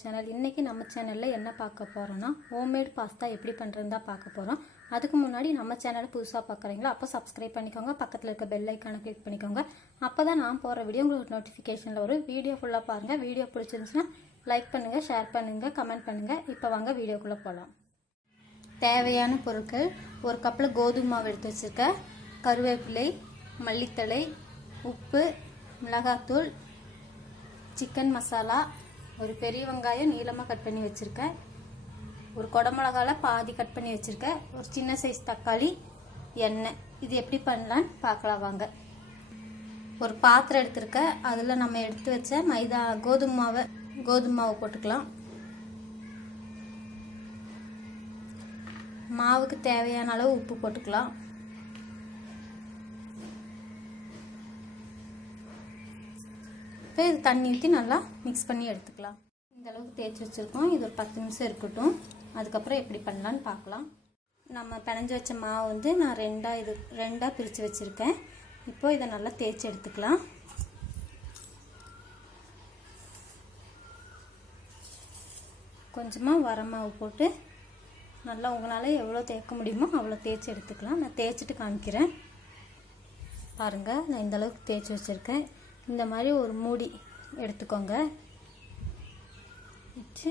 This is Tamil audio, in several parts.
சேனல். இன்றைக்கி நம்ம சேனலில் என்ன பார்க்க போகிறோன்னா ஹோம்மேட் பாஸ்தா எப்படி பண்ணுறதுன்னு தான் பார்க்க போகிறோம். அதுக்கு முன்னாடி நம்ம சேனலை புதுசாக பார்க்குறீங்களோ அப்போ சப்ஸ்கிரைப் பண்ணிக்கோங்க, பக்கத்தில் இருக்க பெல் ஐக்கானை கிளிக் பண்ணிக்கோங்க. அப்போ தான் நான் போகிற வீடியோ உங்களுக்கு நோட்டிஃபிகேஷனில் வரும். வீடியோ ஃபுல்லாக பாருங்கள். வீடியோ பிடிச்சிருந்துச்சுன்னா லைக் பண்ணுங்கள், ஷேர் பண்ணுங்கள், கமெண்ட் பண்ணுங்கள். இப்போ வாங்க வீடியோக்குள்ளே போகலாம். தேவையான பொருட்கள்: ஒரு கப்பில் கோதுமை மாவு எடுத்து வச்சுருக்கேன், கருவேப்பிலை, மல்லித்தழை, உப்பு, மிளகாத்தூள், சிக்கன் மசாலா, ஒரு பெரிய வெங்காயம் நீளமாக கட் பண்ணி வச்சுருக்கேன், ஒரு குடமிளகால பாதி கட் பண்ணி வச்சுருக்கேன், ஒரு சின்ன சைஸ் தக்காளி, எண்ணெய். இது எப்படி பண்ணலான்னு பார்க்கலாம் வாங்க. ஒரு பாத்திரம் எடுத்துருக்கேன், அதில் நம்ம எடுத்து வச்ச கோதுமை மாவை போட்டுக்கலாம். மாவுக்கு தேவையான அளவு உப்பு போட்டுக்கலாம். இப்போ இது தண்ணி ஊற்றி நல்லா மிக்ஸ் பண்ணி எடுத்துக்கலாம். இந்த அளவுக்கு தேய்ச்சி வச்சுருக்கோம். இது ஒரு 10 நிமிஷம் இருக்கட்டும். அதுக்கப்புறம் எப்படி பண்ணலான்னு பார்க்கலாம். நம்ம பிணைஞ்சு வச்ச மாவு வந்து நான் ரெண்டாக பிரித்து வச்சுருக்கேன். இப்போ இதை நல்லா தேய்ச்சி எடுத்துக்கலாம். கொஞ்சமாக வர மாவு போட்டு நல்லா உங்களால் எவ்வளோ தேய்க்க முடியுமோ அவ்வளோ தேய்ச்சி எடுத்துக்கலாம். நான் தேய்ச்சிட்டு காமிக்கிறேன் பாருங்கள். நான் இந்த அளவுக்கு தேய்ச்சி வச்சுருக்கேன். இந்த மாதிரி ஒரு மூடி எடுத்துக்கோங்க. வச்சு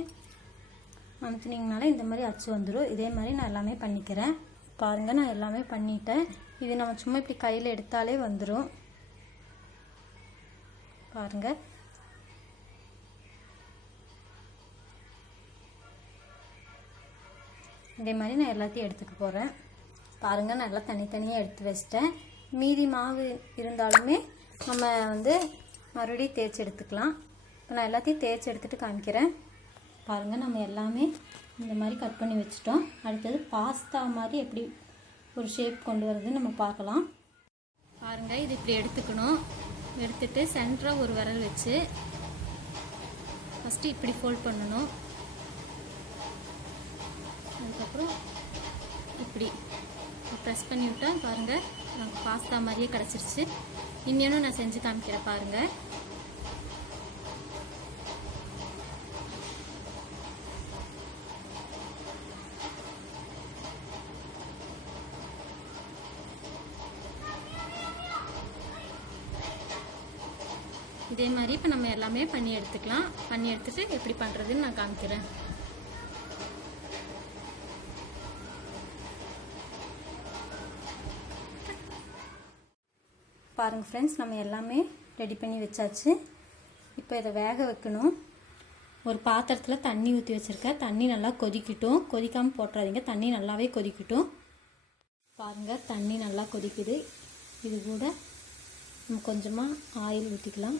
அமுத்துனீங்கனால இந்த மாதிரி அச்சு வந்துடும். இதே மாதிரி நான் எல்லாமே பண்ணிக்கிறேன். பாருங்கள், நான் எல்லாமே பண்ணிட்டேன். இது நம்ம சும்மா இப்படி கையில் எடுத்தாலே வந்துடும். பாருங்கள், இதே மாதிரி நான் எல்லாத்தையும் எடுத்துக்க போகிறேன். பாருங்கள், நான் எல்லாம் தனித்தனியாக எடுத்து வச்சிட்டேன். மீதி மாவு இருந்தாலுமே நம்ம வந்து மறுபடியும் தேய்ச்சி எடுத்துக்கலாம். இப்போ நான் எல்லாத்தையும் தேய்ச்சி எடுத்துகிட்டு காமிக்கிறேன். பாருங்கள், நம்ம எல்லாமே இந்த மாதிரி கட் பண்ணி வச்சுட்டோம். அடுத்தது பாஸ்தா மாதிரி எப்படி ஒரு ஷேப் கொண்டு வரதுன்னு நம்ம பார்க்கலாம். பாருங்கள், இது இப்படி எடுத்துக்கணும். எடுத்துகிட்டு சென்டராக ஒரு விரல் வச்சு ஃபஸ்ட்டு இப்படி ஃபோல்ட் பண்ணணும். அதுக்கப்புறம் இப்படி ப்ரெஸ் பண்ணி விட்டால் பாருங்கள், நமக்கு பாஸ்தா மாதிரியே கிடச்சிருச்சு. இன்னும் நான் செஞ்சு காமிக்கிறேன் பாருங்கள். இதே மாதிரி இப்போ நம்ம எல்லாமே பண்ணி எடுத்துக்கலாம். பண்ணி எடுத்துட்டு எப்படி பண்ணுறதுன்னு நான் காமிக்கிறேன். பாருங்கள் ஃப்ரெண்ட்ஸ், நம்ம எல்லாமே ரெடி பண்ணி வச்சாச்சு. இப்போ இதை வேக வைக்கணும். ஒரு பாத்திரத்தில் தண்ணி ஊற்றி வச்சுருக்கேன். தண்ணி நல்லா கொதிக்கட்டும். கொதிக்காமல் போட்டுறாதீங்க, தண்ணி நல்லாவே கொதிக்கட்டும். பாருங்கள், தண்ணி நல்லா கொதிக்குது. இது கூட நம்ம கொஞ்சமாக ஆயில் ஊற்றிக்கலாம்.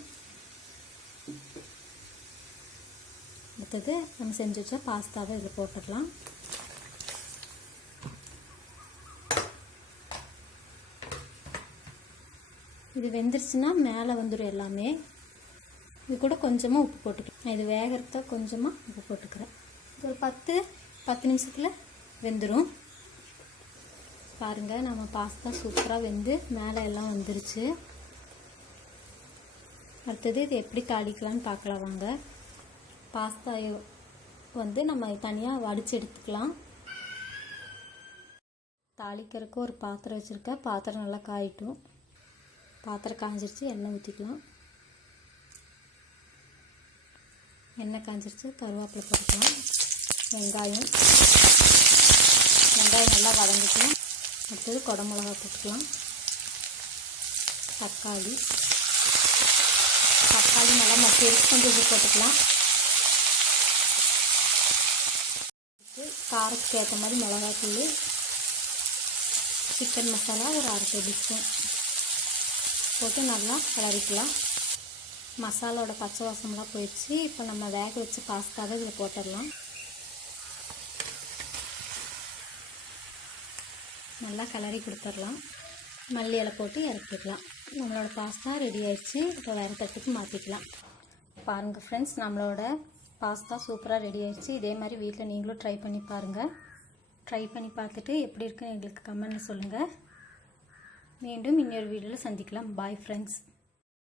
அடுத்தது நம்ம செஞ்சு வச்ச பாஸ்தாவை இதில் போட்டுடலாம். இது வெந்துருச்சுன்னா மேலே வந்துடும் எல்லாமே. இது கூட கொஞ்சமாக உப்பு போட்டுக்கலாம். நான் இது வேகிறத கொஞ்சமாக உப்பு போட்டுக்கிறேன். ஒரு 10 நிமிஷத்தில் வெந்துடும். பாருங்கள், நம்ம பாஸ்தா சூப்பராக வெந்து மேலே எல்லாம் வந்துருச்சு. அடுத்தது இது எப்படி தாளிக்கலான்னு பார்க்கலாம் வாங்க. பாஸ்தாயை வந்து நம்ம தனியாக வடித்து எடுத்துக்கலாம். தாளிக்கிறதுக்கு ஒரு பாத்திரம் வச்சுருக்கேன். பாத்திரம் நல்லா காயிட்டும். பாத்திரம் காஞ்சிருச்சு. எண்ணெய் ஊற்றிக்கலாம். எண்ணெய் காஞ்சிருச்சு. கருவேப்பிலை போட்டுக்கலாம். வெங்காயம் நல்லா வதங்கிக்கலாம். அடுத்தது குடமிளகா போட்டுக்கலாம். தக்காளி நல்லா மசிச்சு கொஞ்சம் உப்பு போட்டுக்கலாம். காரத்துக்கு ஏற்ற மாதிரி மிளகாத்தூள், சிக்கன் மசாலா ஒரு 1/2 டேபிள் ஸ்பூன் போட்டு நல்லா கலரிக்கலாம். மசாலாவோட பச்சை வாசம்லாம் போயிடுச்சு. இப்போ நம்ம வேக வச்சு பாஸ்தாவை இதில் போட்டுடலாம். நல்லா கலரி கொடுத்துடலாம். மல்லி இலை போட்டு இறக்கிடலாம். நம்மளோட பாஸ்தா ரெடி ஆயிடுச்சு. இப்போ வேறு தட்டுக்கு மாற்றிக்கலாம். பாருங்கள் ஃப்ரெண்ட்ஸ், நம்மளோட பாஸ்தா சூப்பராக ரெடி ஆயிடுச்சு. இதே மாதிரி வீட்டில் நீங்களும் ட்ரை பண்ணி பாருங்கள். ட்ரை பண்ணி பார்த்துட்டு எப்படி இருக்குன்னு எங்களுக்கு கமெண்ட்டில் சொல்லுங்கள். மீண்டும் இன்னொரு வீடியோவில் சந்திக்கலாம். Bye friends.